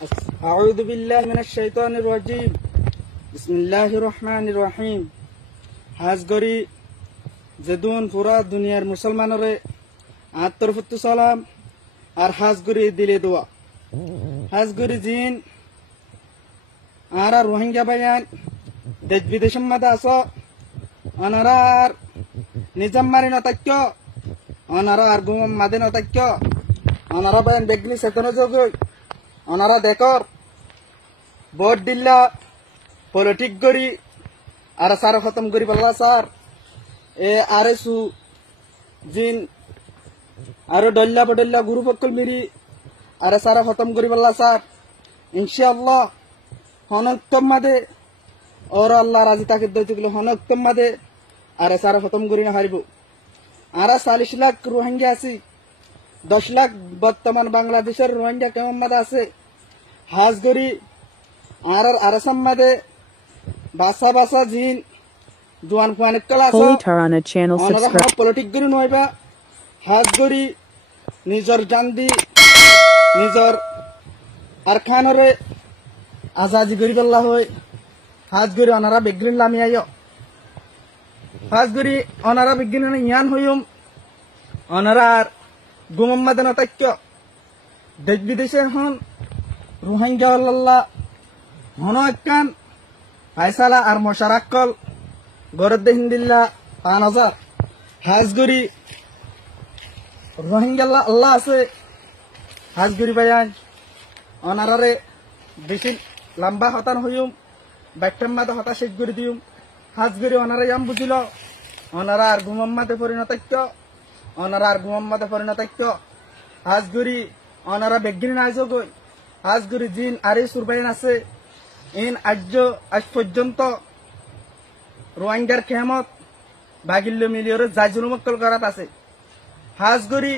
أعوذ بالله من الشيطان الرجيم بسم الله الرحمن الرحيم হাজগরি জেদুন পুরা দুনিয়ার মুসলমানরে আত্মরফত সালাম আর হাজগরি দিলে দোয়া হাজগরি জিন আর রোহিঙ্গা বায়ান দেশ বিদেশের মধ্যে আসো অনারার নিজাম মারি নতাক্য অনারার গুম মাদে নতাক্য অনারা বায়ান বেগলি সেতনো যোগ অনারা দেখর ভোট দিল্লা পলিটিক করি আর সার খতম করি পাল্লা স্যার এ আরে সু জিন আর ডল্লা বডল্লা গুরু পক্কল মিরি আর সার খতম করি পাল্লা স্যার ইনশাআল্লাহ হনক্তম মাদে ওর আল্লাহ রাজি তাকে দইতে হনক্তম মাদে আর সার খতম করি না হারিব আর 40 লাখ রোহিঙ্গা আছি 10 লাখ বর্তমান বাংলাদেশের রোহিঙ্গা কেমন মাদে আছে হাজগরি আর আসাম মাদে বাসা বাসা জিন জোয়ান Fuan class Holy Tarana channel subscribe politic গরি নইবা হাজগরি নিজর জান্দি নিজর আরখানরে আজাদি গরি বল্লা হয় হাজগরি অনারা বেগ্রিন লামি আইও হাজগরি অনারা বেগ্রিন ইয়ান হইম অনারার গুমম্মাদ নতাক্য দেশ বিদেশের হন রোহিঙ্গা আল্লাহ হন একখান ফাইসালা আর মশারাক্কল গরদ হিন্দিল্লা 5000 হাজগরি রোহিঙ্গা আল্লাহ আছে হাজগরি বায়ান অনারারে বেশি লম্বা হতান হইম ব্যাট্টাম মাদে হতা শেষ করে দিম হাজগরি অনারা ইয়াম বুঝিল অনারা আর গুমম্মাদে পরিণতাক্য অনারা আর গুমম্মাদে পরিণতাক্য হাজগরি অনারা বেগিন আইজো গই হাজগরি জিন আরে সুরবাইন আছে ইন আজ পর্যন্ত রোহিঙ্গার খেমত বাগিল্য মিলিয়রে জাজুলমক্কল করাত আছে হাজগরি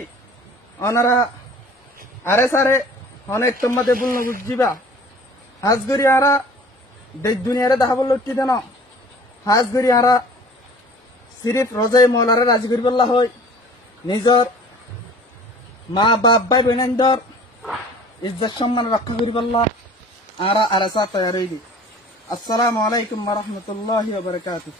অনারা আরে সারে অনেক তোমাদের বলল বুঝিবা হাজগরি আরা দেশ দুনিয়ারে দেখা বলল কি দেন হাজগরি আরা সিরিফ রজাই মৌলারে রাজি করি বললা হয় নিজর মা বাপ ভাই বোনেন্দর ইজ্জত সম্মান রক্ষা করি বললা আরা আরাসা তৈরি। আসসালামু আলাইকুম ওয়া রাহমাতুল্লাহি ওয়া বারাকাতুহু।